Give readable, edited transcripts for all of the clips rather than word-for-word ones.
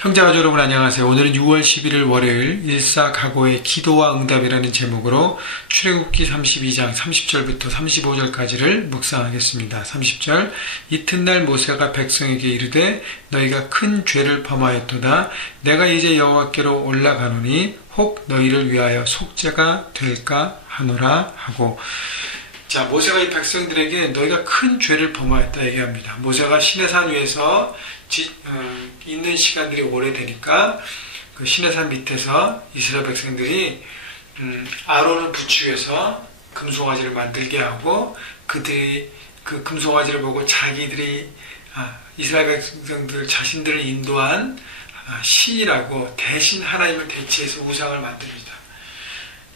형제가족 여러분 안녕하세요. 오늘은 6월 11일 월요일 일사각오의 기도와 응답이라는 제목으로 출애굽기 32장 30절부터 35절까지를 묵상하겠습니다. 30절 이튿날 모세가 백성에게 이르되 너희가 큰 죄를 범하였도다. 내가 이제 여호와께로 올라가노니 혹 너희를 위하여 속죄가 될까 하노라 하고, 자, 모세가 이 백성들에게 너희가 큰 죄를 범하였다 얘기합니다. 모세가 시내산 위에서 있는 시간들이 오래되니까 그 시내산 밑에서 이스라엘 백성들이 아론을 부추기 위해서 금송아지를 만들게 하고, 그들이 그 금송아지를 보고 자기들이 이스라엘 백성들 자신들을 인도한 신이라고 대신 하나님을 대체해서 우상을 만듭니다.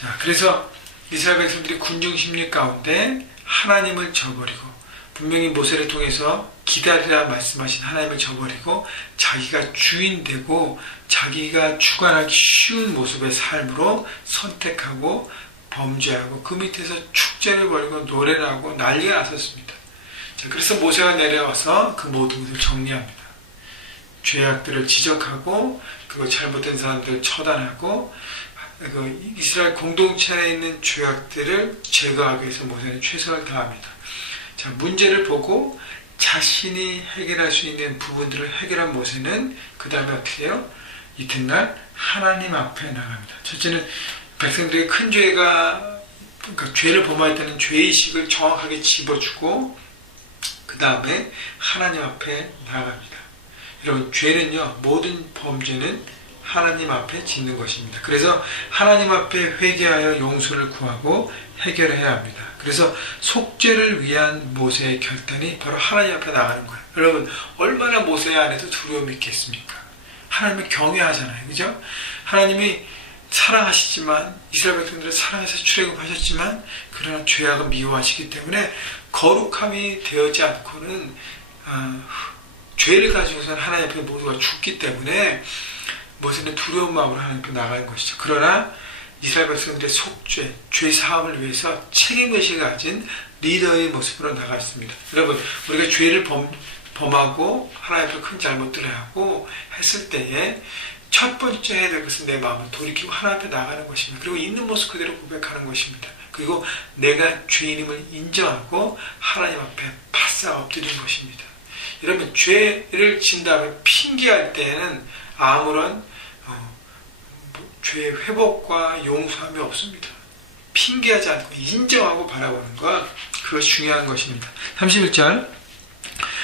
자, 그래서 이스라엘 백성들이 군중심리 가운데 하나님을 저버리고, 분명히 모세를 통해서 기다리라 말씀하신 하나님을 저버리고 자기가 주인 되고 자기가 주관하기 쉬운 모습의 삶으로 선택하고 범죄하고 그 밑에서 축제를 벌이고 노래를 하고 난리가 났었습니다. 자, 그래서 모세가 내려와서 그 모든 것을 정리합니다. 죄악들을 지적하고 그거 잘못된 사람들을 처단하고 그 이스라엘 공동체 안에 있는 죄악들을 제거하기 위해서 모세는 최선을 다합니다. 자, 문제를 보고 자신이 해결할 수 있는 부분들을 해결한 모세는 그 다음에 어떻게 해요? 이튿날 하나님 앞에 나갑니다. 첫째는 백성들의 큰 죄가, 그러니까 죄를 범하였다는 죄의식을 정확하게 집어주고 그 다음에 하나님 앞에 나갑니다. 여러분, 죄는요, 모든 범죄는 하나님 앞에 짓는 것입니다. 그래서 하나님 앞에 회개하여 용서를 구하고 해결해야 합니다. 그래서 속죄를 위한 모세의 결단이 바로 하나님 앞에 나가는 거예요. 여러분, 얼마나 모세 안에서 두려움이 있겠습니까? 하나님을 경외하잖아요. 그죠? 하나님이 사랑하시지만, 이스라엘 백성들을 사랑해서 출애굽하셨지만, 그러나 죄악은 미워하시기 때문에 거룩함이 되어지 않고는 죄를 가지고서는 하나님 앞에 모두가 죽기 때문에 모세는 두려운 마음으로 하나님 앞에 나가는 것이죠. 그러나 이스라엘 백성들의 속죄, 죄 사함을 위해서 책임의식을 가진 리더의 모습으로 나갔습니다. 여러분, 우리가 죄를 범하고 하나님 앞에 큰 잘못들을 하고 했을 때에 첫 번째 해야 될 것은 내 마음을 돌이키고 하나님 앞에 나가는 것입니다. 그리고 있는 모습 그대로 고백하는 것입니다. 그리고 내가 죄인임을 인정하고 하나님 앞에 바싹 엎드리는 것입니다. 여러분, 죄를 진 다음에 핑계할 때에는 아무런 죄의 회복과 용서함이 없습니다. 핑계하지 않고 인정하고 바라보는 것, 그것이 중요한 것입니다. 31절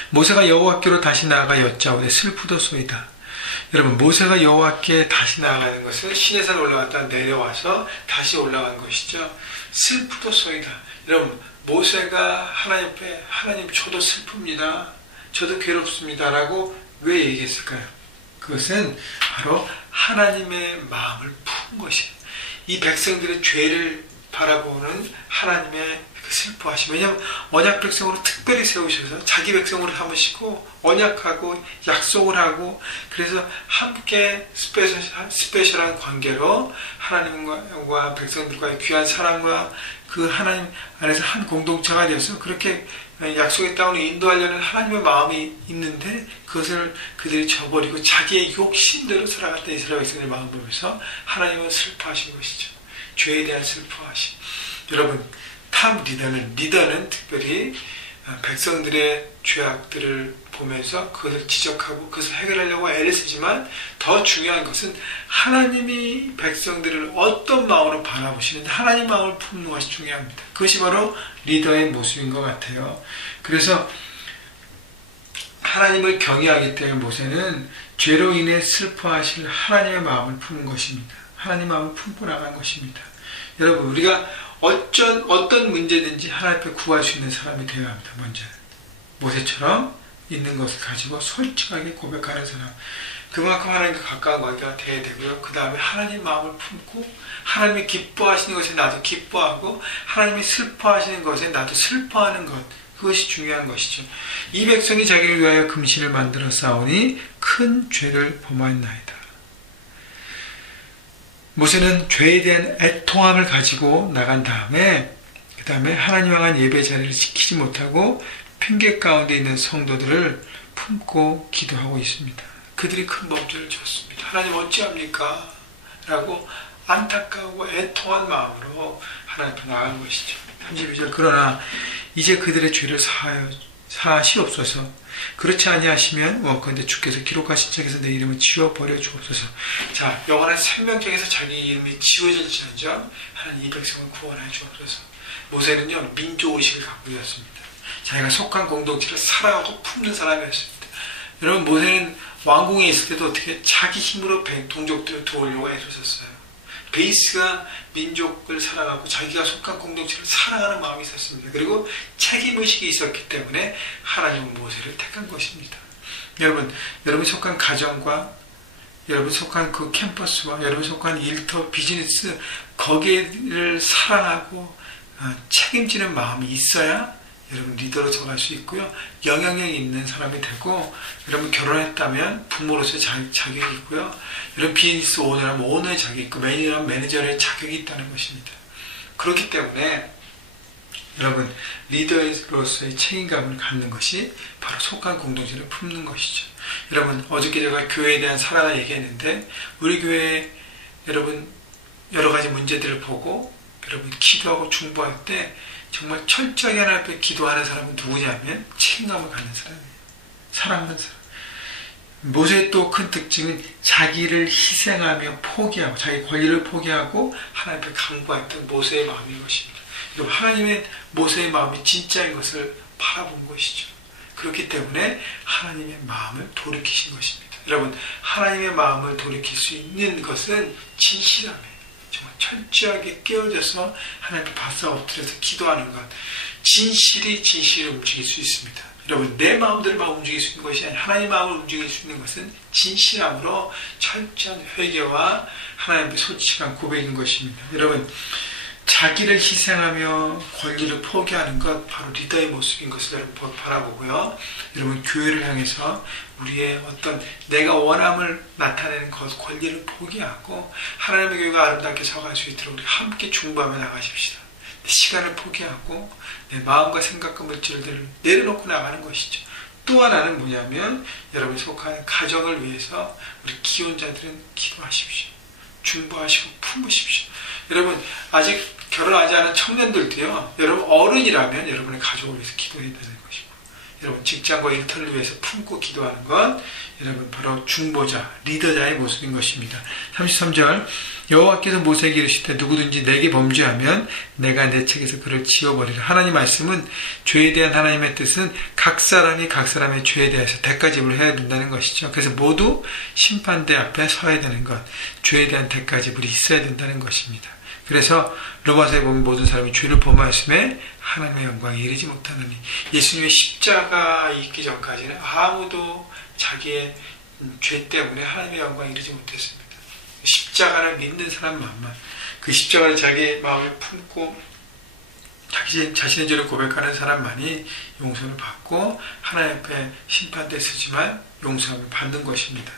모세가 여호와께로 다시 나아가 여짜오되 슬프도소이다. 여러분, 모세가 여호와께 다시 나아가는 것은 시내산 올라갔다 내려와서 다시 올라간 것이죠. 슬프도소이다. 여러분, 모세가 하나님 앞에 하나님 저도 슬픕니다, 저도 괴롭습니다 라고 왜 얘기했을까요? 그것은 바로 하나님의 마음을 푼 것이에요. 이 백성들의 죄를 바라보는 하나님의 그 슬퍼하심. 왜냐하면 언약 백성으로 특별히 세우셔서 자기 백성으로 삼으시고 언약하고 약속을 하고, 그래서 함께 스페셜한 관계로 하나님과 백성들과의 귀한 사랑과 그 하나님 안에서 한 공동체가 되어서 그렇게 약속의 땅으로 인도하려는 하나님의 마음이 있는데, 그것을 그들이 저버리고 자기의 욕심대로 살아갔던 이스라엘 백성의 마음을 보면서 하나님은 슬퍼하신 것이죠. 죄에 대한 슬퍼하심. 여러분, 탑 리더는 특별히 백성들의 죄악들을 보면서 그것을 지적하고 그것을 해결하려고 애를 쓰지만, 더 중요한 것은 하나님이 백성들을 어떤 마음으로 바라보시는지 하나님 마음을 품는 것이 중요합니다. 그것이 바로 리더의 모습인 것 같아요. 그래서 하나님을 경외하기 때문에 모세는 죄로 인해 슬퍼하실 하나님의 마음을 품는 것입니다. 하나님의 마음을 품고 나간 것입니다. 여러분, 우리가 어떤 문제든지 하나님 앞에 구할 수 있는 사람이 되어야 합니다. 먼저 모세처럼 있는 것을 가지고 솔직하게 고백하는 사람, 그만큼 하나님과 가까운 관계가 되어야 되고요. 그 다음에 하나님 마음을 품고 하나님이 기뻐하시는 것에 나도 기뻐하고 하나님이 슬퍼하시는 것에 나도 슬퍼하는 것, 그것이 중요한 것이죠. 이 백성이 자기를 위하여 금신을 만들어 싸우니 큰 죄를 범하였나이다. 모세는 죄에 대한 애통함을 가지고 나간 다음에 그 다음에 하나님 향한 예배 자리를 지키지 못하고 핑계 가운데 있는 성도들을 품고 기도하고 있습니다. 그 그들이 큰 범죄를 지었습니다. 하나님 어찌합니까? 라고 안타까우고 애통한 마음으로 하나님 앞에 나간 것이죠. 32절 그러나 이제 그들의 죄를 사하시옵소서. 그렇지 아니하시면 원컨대 주께서 기록하신 책에서 내 이름을 지워버려 주옵소서. 자, 영원한 생명책에서 자기 이름이 지워질지언정 하나님 이 백성을 구원해 주옵소서. 모세는요 민족의식을 갖고 있었습니다. 자기가 속한 공동체를 사랑하고 품는 사람이었습니다. 여러분 모세는 왕궁에 있을 때도 어떻게 자기 힘으로 동족들을 도우려고 애썼어요. 베이스가 민족을 사랑하고 자기가 속한 공동체를 사랑하는 마음이 있었습니다. 그리고 책임의식이 있었기 때문에 하나님은 모세를 택한 것입니다. 여러분 속한 가정과 여러분 속한 그 캠퍼스와 여러분 속한 일터 비즈니스 거기를 사랑하고 책임지는 마음이 있어야 여러분 리더로 서갈 수 있고요. 영향력 있는 사람이 되고 여러분 결혼했다면 부모로서의 자격이 있고요. 여러분 비즈니스 오너라면 오너의 자격이 있고 매니저라면 매니저의 자격이 있다는 것입니다. 그렇기 때문에 여러분 리더로서의 책임감을 갖는 것이 바로 속한 공동체를 품는 것이죠. 여러분 어저께 제가 교회에 대한 사랑을 얘기했는데 우리 교회 여러분 여러 가지 문제들을 보고 여러분 기도하고 중보할 때 정말 철저하게 하나님 앞에 기도하는 사람은 누구냐면 책임감을 갖는 사람이에요. 사랑하는 사람. 모세의 또 큰 특징은 자기를 희생하며 포기하고 자기 권리를 포기하고 하나님 앞에 간구했던 모세의 마음인 것입니다. 그리고 하나님의 모세의 마음이 진짜인 것을 바라본 것이죠. 그렇기 때문에 하나님의 마음을 돌이키신 것입니다. 여러분 하나님의 마음을 돌이킬 수 있는 것은 진실함이에요. 정말 철저하게 깨어져서 하나님 앞에 바싹 엎드려서 기도하는 것. 진실이 진실을 움직일 수 있습니다. 여러분 내 마음대로 막 움직일 수 있는 것이 아니라 하나님의 마음을 움직일 수 있는 것은 진실함으로 철저한 회개와 하나님 앞에 솔직한 고백인 것입니다. 여러분 자기를 희생하며 권리를 포기하는 것 바로 리더의 모습인 것을 여러분 바라보고요. 여러분 교회를 향해서 우리의 어떤 내가 원함을 나타내는 것 권리를 포기하고 하나님의 교회가 아름답게 서갈 수 있도록 우리 함께 중보하며 나가십시다. 시간을 포기하고 내 마음과 생각과 물질들을 내려놓고 나가는 것이죠. 또 하나는 뭐냐면 여러분이 속한 가정을 위해서 우리 기혼자들은 기도하십시오. 중보하시고 품으십시오. 여러분 아직 결혼하지 않은 청년들도요. 여러분 어른이라면 여러분의 가족을 위해서 기도해야 되는 것이고 여러분 직장과 일터를 위해서 품고 기도하는 건 여러분 바로 중보자, 리더자의 모습인 것입니다. 33절 여호와께서 모세에게 이르시되 누구든지 내게 범죄하면 내가 내 책에서 그를 지워버리라. 하나님 말씀은 죄에 대한 하나님의 뜻은 각 사람이 각 사람의 죄에 대해서 대가집을 해야 된다는 것이죠. 그래서 모두 심판대 앞에 서야 되는 것, 죄에 대한 대가집이 있어야 된다는 것입니다. 그래서 로마서에 보면 모든 사람이 죄를 범하였음에 하나님의 영광에 이르지 못하느니 예수님의 십자가 있기 전까지는 아무도 자기의 죄 때문에 하나님의 영광에 이르지 못했습니다. 십자가를 믿는 사람만만 그 십자가를 자기의 마음에 품고 자신의 죄를 고백하는 사람만이 용서를 받고 하나님 앞에 심판대 쓰지만 용서함을 받는 것입니다.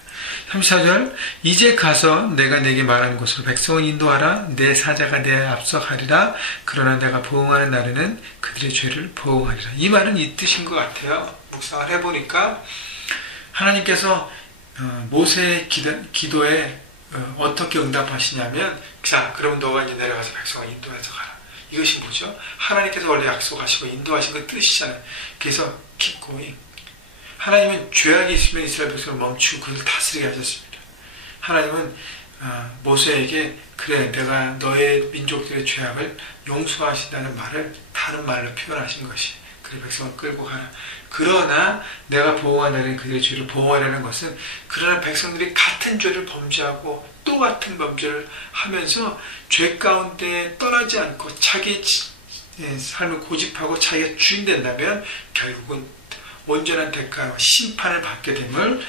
34절 이제 가서 내가 내게 말하는 곳으로 백성을 인도하라. 내 사자가 내 앞서 가리라. 그러나 내가 보응하는 날에는 그들의 죄를 보응하리라. 이 말은 이 뜻인 것 같아요. 묵상을 해보니까 하나님께서 모세의 기도에 어떻게 응답하시냐면 자 그럼 너가 이제 내려가서 백성을 인도해서 가라. 이것이 뭐죠? 하나님께서 원래 약속하시고 인도하신 그 뜻이잖아요. 그래서 keep going. 하나님은 죄악이 있으면 이스라엘 백성을 멈추고 그를 다스리게 하셨습니다. 하나님은 모세에게 그래 내가 너의 민족들의 죄악을 용서하신다는 말을 다른 말로 표현하신 것이 그래 백성을 끌고 가라. 그러나 내가 보호하려는 그들의 죄를 보호하려는 것은 그러나 백성들이 같은 죄를 범죄하고 또 같은 범죄를 하면서 죄 가운데 떠나지 않고 자기의 삶을 고집하고 자기가 주인 된다면 결국은 온전한 대가와 심판을 받게 됨을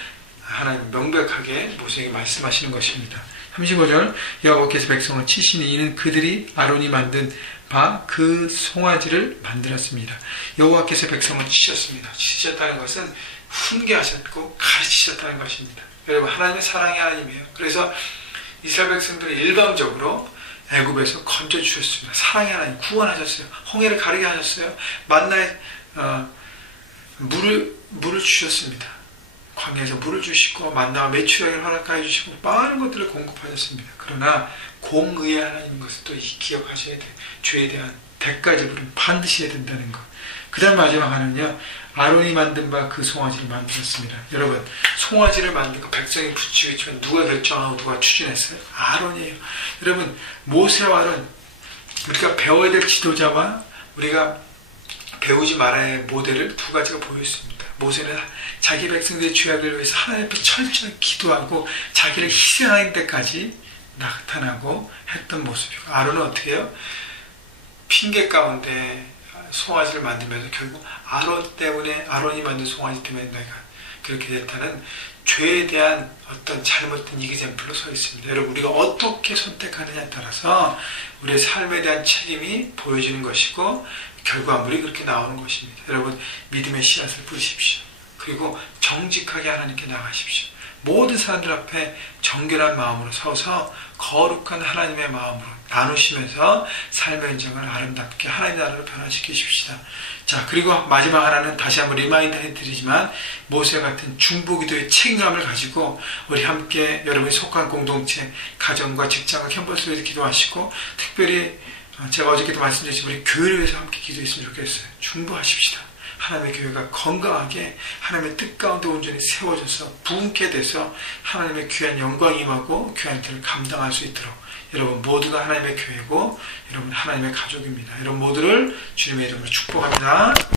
하나님 명백하게 모세에게 말씀하시는 것입니다. 35절 여호와께서 백성을 치시니 이는 그들이 아론이 만든 바 그 송아지를 만들었습니다. 여호와께서 백성을 치셨습니다. 치셨다는 것은 훈계하셨고 가르치셨다는 것입니다. 여러분 하나님의 사랑의 하나님이에요. 그래서 이스라엘 백성들을 일방적으로 애굽에서 건져주셨습니다. 사랑의 하나님 구원하셨어요. 홍해를 가르게 하셨어요. 만나의 물을 주셨습니다. 광야에서 물을 주시고 만나와 매출하기를 허락하여 주시고 많은 것들을 공급하셨습니다. 그러나 공의의 하나님인 것을 또 기억하셔야 돼요. 죄에 대한 대가 지불은 반드시 해야 된다는 것. 그 다음 마지막 하나는요, 아론이 만든 바 그 송아지를 만들었습니다. 여러분, 송아지를 만들고 백성이 붙이겠지만 누가 결정하고 누가 추진했어요? 아론이에요. 여러분, 모세와 아론, 우리가 배워야 될 지도자와 우리가 배우지 말아야 할 모델을 두 가지가 보였습니다. 모세는 자기 백성들의 죄악을 위해서 하나님 앞에 철저히 기도하고 자기를 희생하는 데까지 나타나고 했던 모습이고, 아론은 어떻게 해요? 핑계 가운데 송아지를 만들면서 결국 아론 때문에, 아론이 만든 송아지 때문에 내가 그렇게 됐다는 죄에 대한 어떤 잘못된 이기샘플로 서 있습니다. 여러분, 우리가 어떻게 선택하느냐에 따라서 우리의 삶에 대한 책임이 보여지는 것이고 결과물이 그렇게 나오는 것입니다. 여러분, 믿음의 씨앗을 뿌리십시오. 그리고 정직하게 하나님께 나가십시오. 모든 사람들 앞에 정결한 마음으로 서서 거룩한 하나님의 마음으로 나누시면서 삶의 현장을 아름답게 하나님의 나라로 변화시키십시다. 자, 그리고 마지막 하나는 다시 한번 리마인드 해드리지만, 모세 같은 중보기도의 책임감을 가지고 우리 함께 여러분이 속한 공동체, 가정과 직장과 캠퍼스에서 기도하시고, 특별히 제가 어저께도 말씀드렸지만 우리 교회를 위해서 함께 기도했으면 좋겠어요. 중보하십시다. 하나님의 교회가 건강하게 하나님의 뜻 가운데 온전히 세워져서 부흥케 돼서 하나님의 귀한 영광이 임하고 귀한 일을 감당할 수 있도록, 여러분 모두가 하나님의 교회고 여러분 하나님의 가족입니다. 여러분 모두를 주님의 이름으로 축복합니다.